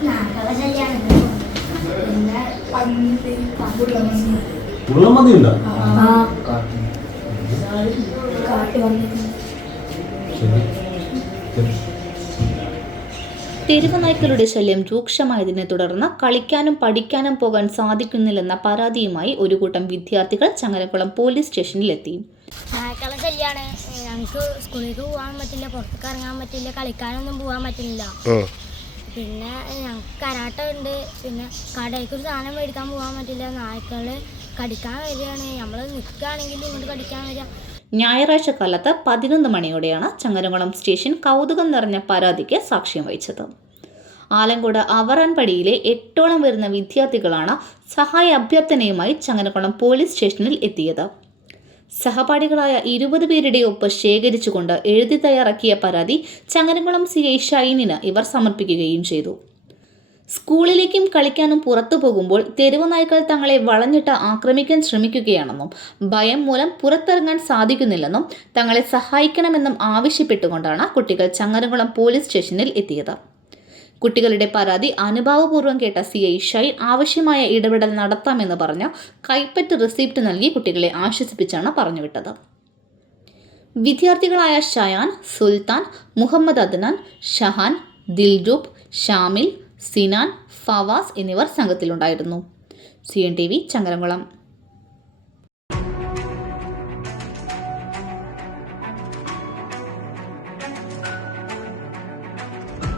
തെരുവ് നായ്ക്കളുടെ ശല്യം രൂക്ഷമായതിനെ തുടർന്ന് കളിക്കാനും പഠിക്കാനും പോകാൻ സാധിക്കുന്നില്ലെന്ന പരാതിയുമായി ഒരു കൂട്ടം വിദ്യാർത്ഥികൾ ചങ്ങരംകുളം പോലീസ് സ്റ്റേഷനിലെത്തി. നായ്ക്കളെ ശല്യമാണ്. ഞങ്ങൾക്ക് സ്കൂളിലേക്ക് പോകാൻ പറ്റില്ല, പുറത്തേക്ക് ഇറങ്ങാൻ പറ്റില്ല, കളിക്കാനൊന്നും പോകാൻ പറ്റില്ല. പിന്നെ ഞങ്ങൾക്ക് കരാട്ട ഉണ്ട്, പിന്നെ കടയിലേക്ക് ഒരു സാധനം മേടിക്കാൻ പോകാൻ പറ്റില്ല. നായ്ക്കൾ കടിക്കാൻ വരികയാണ്, നമ്മൾ നിൽക്കുകയാണെങ്കിൽ ഇങ്ങോട്ട് കടിക്കാൻ വരിക. ഞായറാഴ്ച കാലത്ത് 11 മണിയോടെയാണ് ചങ്ങരംകുളം സ്റ്റേഷൻ കൗതുകം നിറഞ്ഞ പരാതിക്ക് സാക്ഷ്യം വഹിച്ചത്. ആലങ്കോട് അവറാൻപടിയിലെ 8ഓളം വരുന്ന വിദ്യാർത്ഥികളാണ് സഹായ അഭ്യർത്ഥനയുമായി ചങ്ങരംകുളം പോലീസ് സ്റ്റേഷനിൽ എത്തിയത്. സഹപാഠികളായ 20 പേരുടെ ഒപ്പ് ശേഖരിച്ചുകൊണ്ട് എഴുതി തയ്യാറാക്കിയ പരാതി ചങ്ങരംകുളം CI ഷൈനിന് ഇവർ സമർപ്പിക്കുകയും ചെയ്തു. സ്കൂളിലേക്കും കളിക്കാനും പുറത്തു പോകുമ്പോൾ തെരുവ് നായ്ക്കൾ തങ്ങളെ വളഞ്ഞിട്ട് ആക്രമിക്കാൻ ശ്രമിക്കുകയാണെന്നും ഭയം മൂലം പുറത്തിറങ്ങാൻ സാധിക്കുന്നില്ലെന്നും തങ്ങളെ സഹായിക്കണമെന്നും ആവശ്യപ്പെട്ടുകൊണ്ടാണ് കുട്ടികൾ ചങ്ങരംകുളം പോലീസ് സ്റ്റേഷനിൽ എത്തിയത്. കുട്ടികളുടെ പരാതി അനുഭാവപൂർവ്വം കേട്ട CI ഷൈൻ ആവശ്യമായ ഇടപെടൽ നടത്താമെന്ന് പറഞ്ഞ് കൈപ്പറ്റ് റിസീപ്റ്റ് നൽകി കുട്ടികളെ ആശ്വസിപ്പിച്ചാണ് പറഞ്ഞുവിട്ടത്. വിദ്യാർത്ഥികളായ ഷയാൻ, സുൽത്താൻ, മുഹമ്മദ് അദ്നാൻ, ഷഹാൻ, ദിൽരൂപ്, ഷാമിൽ, സിനാൻ, ഫവാസ് എന്നിവർ സംഘത്തിലുണ്ടായിരുന്നു. CNTV ചങ്ങരംകുളം.